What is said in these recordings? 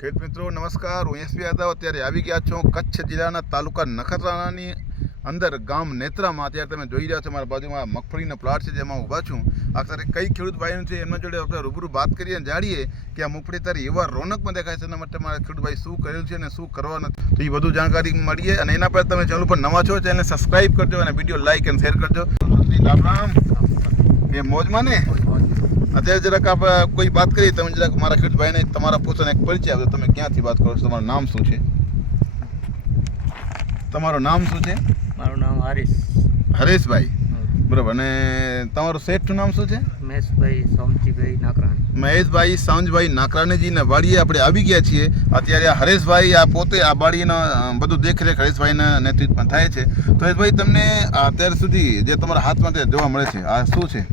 ખેડૂત મિત્રો નમસ્કાર, હું એસપી યાદવ અત્યારે આવી ગયા છું કચ્છ જિલ્લાના તાલુકા નખત્રાણાની અંદર ગામ નેત્રામાં. અત્યારે તમે જોઈ રહ્યા છો મારા બાજુમાં મગફળીનો પ્લાટ છે જેમાં ઊભા છું. અત્યારે કઈ ખેડૂત ભાઈનું છે એમના જોડે આપણે રૂબરૂ વાત કરીએ અને જાણીએ કે આ મગફળી અત્યારે એવા રોનકમાં દેખાય છે એના માટે મારા ખેડૂત ભાઈ શું કરેલું છે અને શું કરવા નથી, તો એ બધું જાણકારી મળીએ. અને એના પર તમે ચેનલ પર નવા છો ચેનલને સબસ્ક્રાઈબ કરજો અને વિડીયો લાઈક અને શેર કરજો. રામ રામ, એ મોજમાં ને? અત્યારે જરાક આપણે કોઈ વાત કરીએ, તમે જરાક મારા ખેડૂત ભાઈને તમારા પોતાનો એક પરિચય આપજો. તમે ક્યાંથી વાત કરો છો, તમારું નામ શું છે? તમારું નામ શું છે? મારું નામ હરેશભાઈ, બરાબર. અને તમારું શેઠનું નામ શું છે? મહેશભાઈ સોમજીભાઈ નાકરાણી. મહેશભાઈ સાંજભાઈ નાકરાણીજીને વાડીએ આપણે આવી ગયા છીએ. અત્યારે આ હરેશભાઈ આ પોતે આ વાડીનો બધું દેખરેખ હરેશભાઈના નેતૃત્વમાં થાય છે. તો હરેશભાઈ, તમને અત્યાર સુધી જે તમારા હાથમાં તે જોવા મળે છે આ શું છે?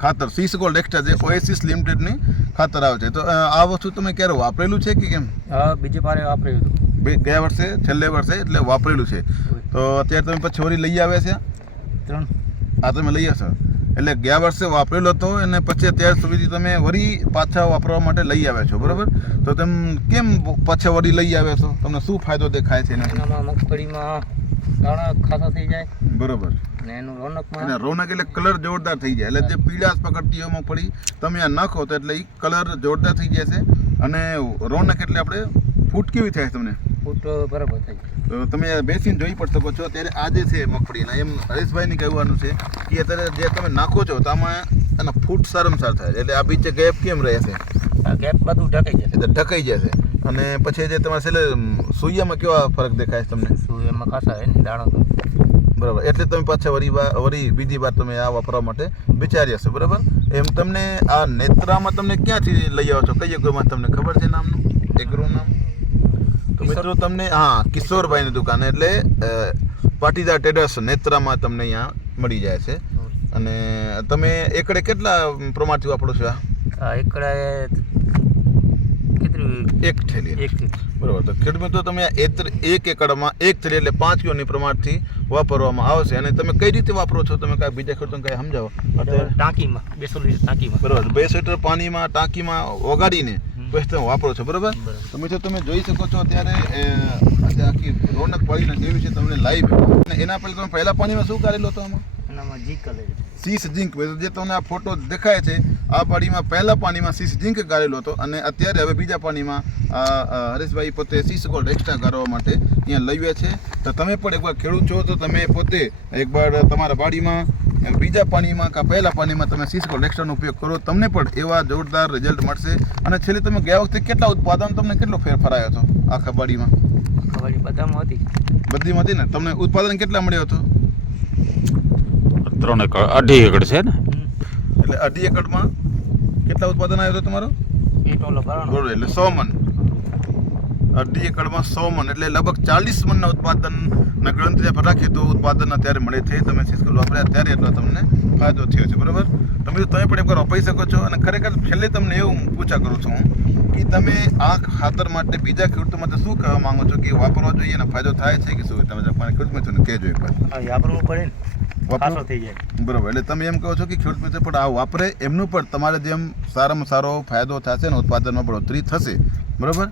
ખાતર સીસ ગોલ્ડ એક્સ્ટ્રા, જે ઓએસિસ લિમિટેડની ખાતર આવે છે. તો આ વસ્તુ તમે ક્યારે વાપરેલું છે કે કેમ? બીજી પારે વાપર્યું હતું, ગયા વર્ષે, છેલ્લે વર્ષે એટલે વાપરેલું છે. તો અત્યારે તમે પછી વળી લઈ આવ્યા છે? 3. આ તમે લઈ આવશો એટલે ગયા વર્ષે વાપરેલો હતો અને પછી અત્યાર સુધી તમે વળી પાછા વાપરવા માટે લઈ આવ્યા છો, બરાબર? તો તમે કેમ પાછા વળી લઈ આવ્યા છો? તમને શું ફાયદો દેખાય છે એનામાં? મગફળીમાં દાણા ખાસા થઈ જાય, બરોબર. અને એનું રોનકમાં અને રોનક એટલે કલર જોરદાર થઈ જાય. એટલે જે પીળાશ પકડતી હોય મગફળી તમે આ નાખો તો એટલે એ કલર જોરદાર થઈ જાય છે. અને રોનક એટલે આપણે ફૂટ કેવી થાય તમને? ફૂટ બરાબર થઈ જાય. તો તમે બેસીને જોઈ પણ શકો છો. અત્યારે આ જે છે મગફળીના, એમ હરેશભાઈને કહેવાનું છે કે અત્યારે જે તમે નાખો છો તો આમાં એના ફૂટ સારામાં સારા થાય. એટલે આ બીચે ગેપ કેમ રહે છે? આ ગેપ બધું ઢકાઈ જાય, એટલે ઢકાઈ જાય છે. અને પછી જે તમારે છેલ્લે સોયામાં કેવા ફરક દેખાય છે તમને? શું એમાં ખાસા હોય ને દાણો તો, બરાબર. એટલે તમે પાછા વળી બીજી વાર તમે આ વાપરવા માટે વિચાર્યા છો, બરાબર? એમ તમને આ નેત્રામાં તમને ક્યાંથી લઈ આવો છો? કઈ એગ્રોમાં તમને ખબર છે નામનું? એગ્રોનું નામ તો મિત્રો તમને, હા, કિશોરભાઈની દુકાન એટલે પાટીદાર ટ્રેડર્સ નેત્રામાં તમને અહીંયા મળી જાય છે. અને તમે એકડે કેટલા પ્રમાણથી વાપરો છો? આ એકડે એક થેલી, બરાબર. તો ખેડૂત મિત્રો તમે એક એકડમાં એક થેલી એટલે 5 કિલોની પ્રમાણથી વાપરવામાં આવશે. અને તમે કઈ રીતે વાપરો છો? તમે કાંઈ બીજા ખેડૂતોને કાંઈ સમજાવો. ટાંકીમાં 200 લીટર ટાંકીમાં, બરાબર. 200 લીટર પાણીમાં ટાંકીમાં ઓગાળીને પછી તમે વાપરો છો, બરાબર? તો મિત્રો તમે જોઈ શકો છો અત્યારે આખી રોનક પાડીને કેવી છે તમને લાઈવ. અને એના પહેલાં તમે પહેલા પાણીમાં શું કાઢેલો હતો? આમાં એનામાં ઝીંક સીસ ઝીંક. જે તમને આ ફોટો દેખાય છે, આ પાણીમાં પહેલા પાણીમાં સીસ ઝીંક ગાળેલો હતો. અને અત્યારે હવે બીજા પાણીમાં હરેશભાઈ પોતે સીસ ગોલ્ડ એક્સ્ટ્રા ગાળવા માટે અહીંયા લઈએ છે. તો તમે પણ એકવાર ખેડૂત છો તો તમે પોતે એકવાર તમારા વાડીમાં બીજા પાણીમાં કે પહેલા પાણીમાં તમે સીસ ગોલ્ડ એક્સ્ટ્રાનો ઉપયોગ કરો, તમને પણ એવા જોરદાર રિઝલ્ટ મળશે. અને છેલ્લે તમે ગયા વખતે કેટલા ઉત્પાદન, તમને કેટલો ફેરફાર આવ્યો હતો આખા વાડીમાં? બધામાં હતી, બધીમાં હતી ને? તમને ઉત્પાદન કેટલા મળ્યો હતો? 3 એકડ 2.5 એકડ છે ને, એટલે 2.5 એકડમાં કેટલા ઉત્પાદન આવ્યો હતો તમારો? બરોબર. એટલે 100 મણ. 2.5 એકડમાં 100 મણ એટલે લગભગ 40 મણના ઉત્પાદનના ગણતરી આપણે રાખીએ તો ઉત્પાદન અત્યારે મળે છે. તમે સિસ્કલ વાપર્યા ત્યારે એટલો તમને ફાયદો થયો છે, બરાબર? તમે પણ એકવાર વાપરી શકો છો. અને ખરેખર છેલ્લે તમને એવું પૂછા કરું છું હું કે તમે આ ખાતર માટે બીજા ખેડૂતો માટે શું કહેવા માંગો છો કે વાપરવા જોઈએ અને ફાયદો થાય છે કે શું? તમે ખેડૂત મિત્રોને કહેજો એકવાર. વાપરવું પડે ને, ખાસો થઈ જાય, બરાબર. એટલે તમે એમ કહો છો કે ખેડૂત મિત્ર પણ આ વાપરે, એમનું પણ તમારે જેમ સારામાં સારો ફાયદો થશે ને ઉત્પાદનમાં બઢોતરી થશે, બરાબર?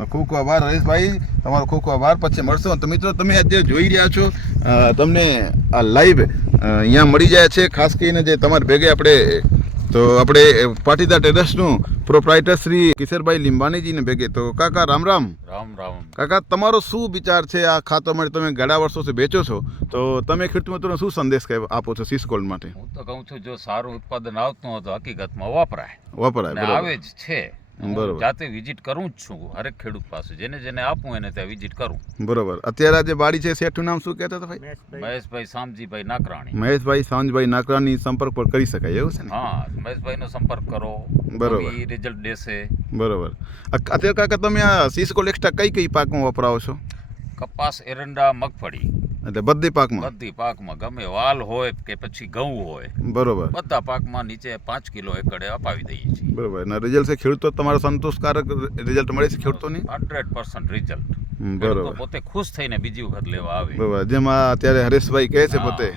ખૂબ ખૂબ આભાર હરેશભાઈ, તમારો ખૂબ ખૂબ આભાર. પછી મળશો. તો મિત્રો તમે અત્યારે જોઈ રહ્યા છો તમને આ લાઈવ અહીંયા મળી જાય છે. ખાસ કરીને જે તમારે ભેગે આપણે પાટીદાર ટ્રેડર્સનું પ્રોપ્રાઇટર શ્રી કિશોરભાઈ લીંબાણીજીને ભેગે. તો કાકા રામ રામ. રામ રામ. કાકા, તમારો શું વિચાર છે આ ખાતર માટે? તમે ઘણા વર્ષોથી વેચો છો, તો તમે ખેડૂત મિત્રોને શું સંદેશ આપો છો સીસ ગોલ્ડ માટે? હું તો કહું છું જો સારું ઉત્પાદન આવતું હોય તો હકીકતમાં વપરાય, બરાબર. આવે જ છે. બરોબર. જાતે વિઝિટ કરું જ છું હરેક ખેડૂત પાસે, જેને આપું એને ત્યાં વિઝિટ કરું. બરોબર. અત્યારે આ જે વાડી છે શેઠનું નામ શું કહેતા હતા ભાઈ? મહેશભાઈ સામજીભાઈ નાકરાણી. મહેશભાઈ સાંજભાઈ નાકરાણી સંપર્ક પર કરી શકાય એવું છે ને? હા, મહેશભાઈનો સંપર્ક કરો, બરોબર, રિઝલ્ટ દેશે. બરોબર. અત્યારે કાકા તમે આ સીસ ગોલ્ડ એક્સ્ટ્રા કઈ પાકમાં વપરાવો છો? કપાસ, એરંડા, મગફળી, એટલે બધી પાકમાં ગમે વાલ હોય કે પછી ઘઉં હોય, બરોબર, બધા પાકમાં નીચે 5 કિલો એકડે અપાવી દઈએ છીએ. બરોબર. અને રિઝલ્ટ છે ખેડૂતો તમારો સંતોષકારક રિઝલ્ટ મળે છે ખેડૂતોની? 100% રિઝલ્ટ. બરોબર. પોતે ખુશ થઈને બીજી વખત લેવા આવે. બરોબર. જેમાં અત્યારે હરેશભાઈ કહે છે પોતે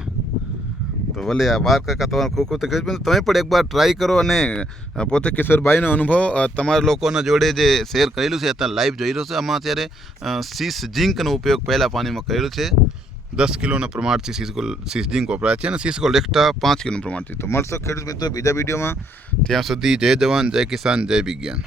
તો ભલે આ બાર કાકા તમારો ખૂબ ખૂબ તકલીફ તમે પણ એકવાર ટ્રાય કરો અને પોતે કિશોરભાઈનો અનુભવ તમારા લોકોના જોડે જે શેર કરેલું છે અત્યારે લાઈવ જોઈ રહ્યો છે. આમાં અત્યારે સીસ ઝીંકનો ઉપયોગ પહેલાં પાણીમાં કરેલો છે. 10 કિલોના પ્રમાણથી સીસ ઝીંક વપરાય છે અને સીસ ગોલ્ડ એક્સ્ટ્રા 5 કિલોના પ્રમાણથી. તો મળશો ખેડૂત મિત્રો બીજા વિડીયોમાં. ત્યાં સુધી જય જવાન, જય કિસાન, જય વિજ્ઞાન.